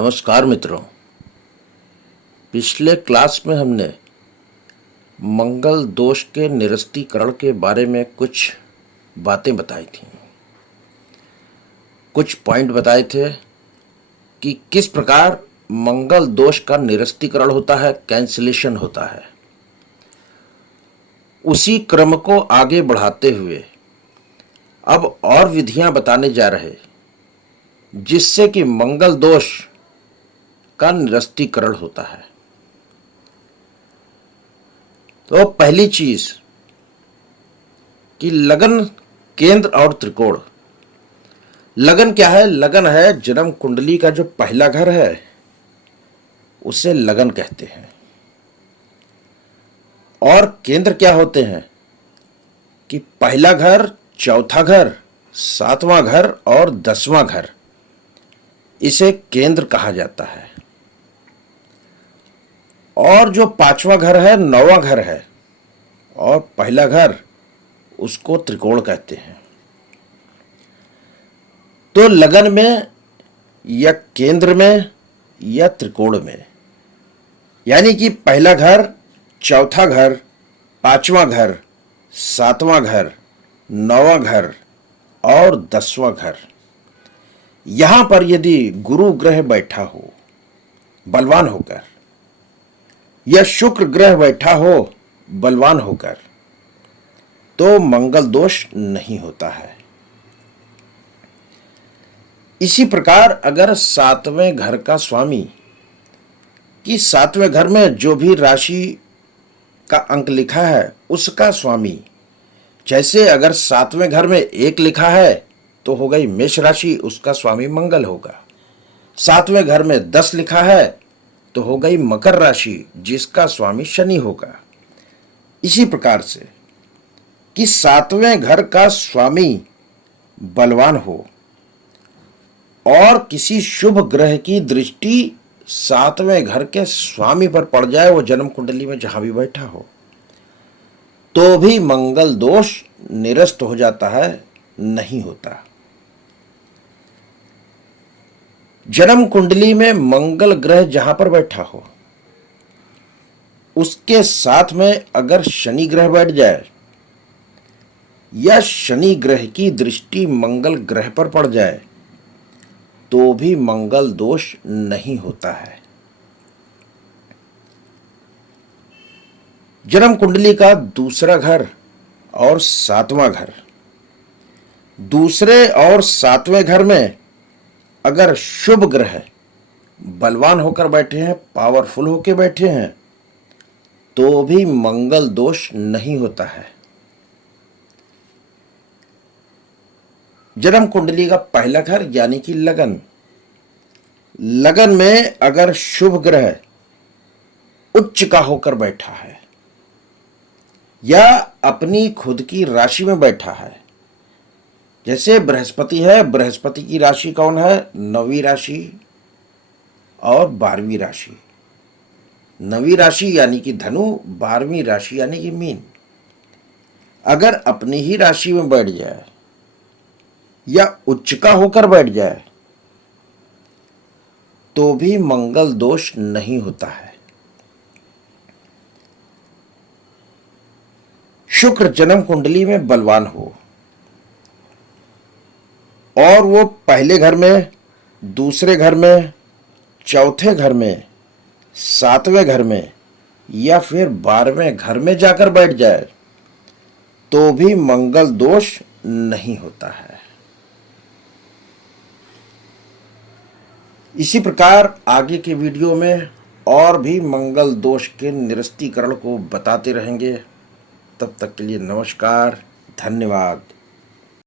नमस्कार मित्रों। पिछले क्लास में हमने मंगल दोष के निरस्तीकरण के बारे में कुछ बातें बताई थी। कुछ पॉइंट बताए थे कि किस प्रकार मंगल दोष का निरस्तीकरण होता है, कैंसिलेशन होता है। उसी क्रम को आगे बढ़ाते हुए अब और विधियां बताने जा रहे, जिससे कि मंगल दोष का निरस्तीकरण होता है। तो पहली चीज कि लगन, केंद्र और त्रिकोण। लगन क्या है? लगन है जन्म कुंडली का जो पहला घर है, उसे लगन कहते हैं। और केंद्र क्या होते हैं कि पहला घर, चौथा घर, सातवां घर और 10वां घर, इसे केंद्र कहा जाता है। और जो 5वां घर है, 9वां घर है और पहला घर, उसको त्रिकोण कहते हैं। तो लगन में या केंद्र में या त्रिकोण में, यानी कि पहला घर, चौथा घर, 5वां घर, 7वां घर, 9वां घर और 10वां घर, यहां पर यदि गुरु ग्रह बैठा हो बलवान होकर, या शुक्र ग्रह बैठा हो बलवान होकर, तो मंगल दोष नहीं होता है। इसी प्रकार अगर 7वें घर का स्वामी, कि 7वें घर में जो भी राशि का अंक लिखा है उसका स्वामी, जैसे अगर 7वें घर में 1 लिखा है तो हो गई मेष राशि, उसका स्वामी मंगल होगा। 7वें घर में 10 लिखा है तो हो गई मकर राशि, जिसका स्वामी शनि होगा। इसी प्रकार से कि 7वें घर का स्वामी बलवान हो और किसी शुभ ग्रह की दृष्टि 7वें घर के स्वामी पर पड़ जाए, वो जन्म कुंडली में जहां भी बैठा हो, तो भी मंगल दोष निरस्त हो जाता है, नहीं होता। जन्म कुंडली में मंगल ग्रह जहां पर बैठा हो, उसके साथ में अगर शनि ग्रह बैठ जाए या शनि ग्रह की दृष्टि मंगल ग्रह पर पड़ जाए, तो भी मंगल दोष नहीं होता है। जन्म कुंडली का दूसरा घर और 7वां घर, दूसरे और 7वें घर में अगर शुभ ग्रह बलवान होकर बैठे हैं, पावरफुल होकर बैठे हैं, तो भी मंगल दोष नहीं होता है। जन्म कुंडली का पहला घर यानी कि लगन, लगन में अगर शुभ ग्रह उच्च का होकर बैठा है या अपनी खुद की राशि में बैठा है, जैसे बृहस्पति है, बृहस्पति की राशि कौन है? 9वीं राशि और 12वीं राशि। 9वीं राशि यानी कि धनु, 12वीं राशि यानी कि मीन। अगर अपनी ही राशि में बैठ जाए या उच्च का होकर बैठ जाए, तो भी मंगल दोष नहीं होता है। शुक्र जन्म कुंडली में बलवान हो और वो पहले घर में, दूसरे घर में, चौथे घर में, 7वें घर में या फिर 12वें घर में जाकर बैठ जाए, तो भी मंगल दोष नहीं होता है। इसी प्रकार आगे के वीडियो में और भी मंगल दोष के निरस्तीकरण को बताते रहेंगे। तब तक के लिए नमस्कार, धन्यवाद।